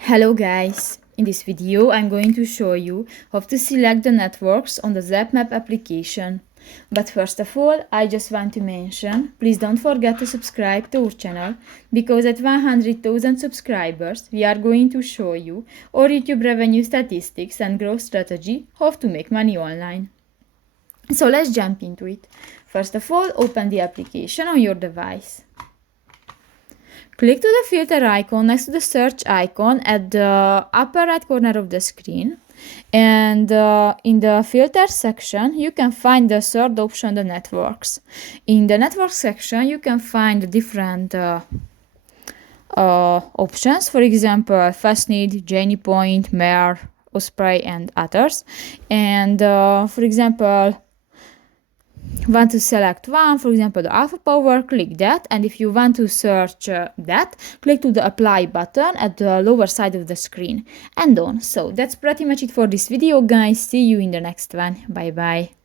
Hello guys! In this video I'm going to show you how to select the networks on the Zapmap application. But first of all, I just want to mention, please don't forget to subscribe to our channel, because at 100,000 subscribers we are going to show you our YouTube revenue statistics and growth strategy, how to make money online. So let's jump into it. First of all, open the application on your device. Click to the filter icon next to the search icon at the upper right corner of the screen, and in the filter section you can find the third option, the networks. In the network section you can find different options, for example Fastnet, JNPoint, Mer, Osprey and others. And for example, want to select one, for example the alpha power, click that, and if you want to search that, click to the apply button at the lower side of the screen and done. So that's pretty much it for this video guys. See you in the next one. Bye bye.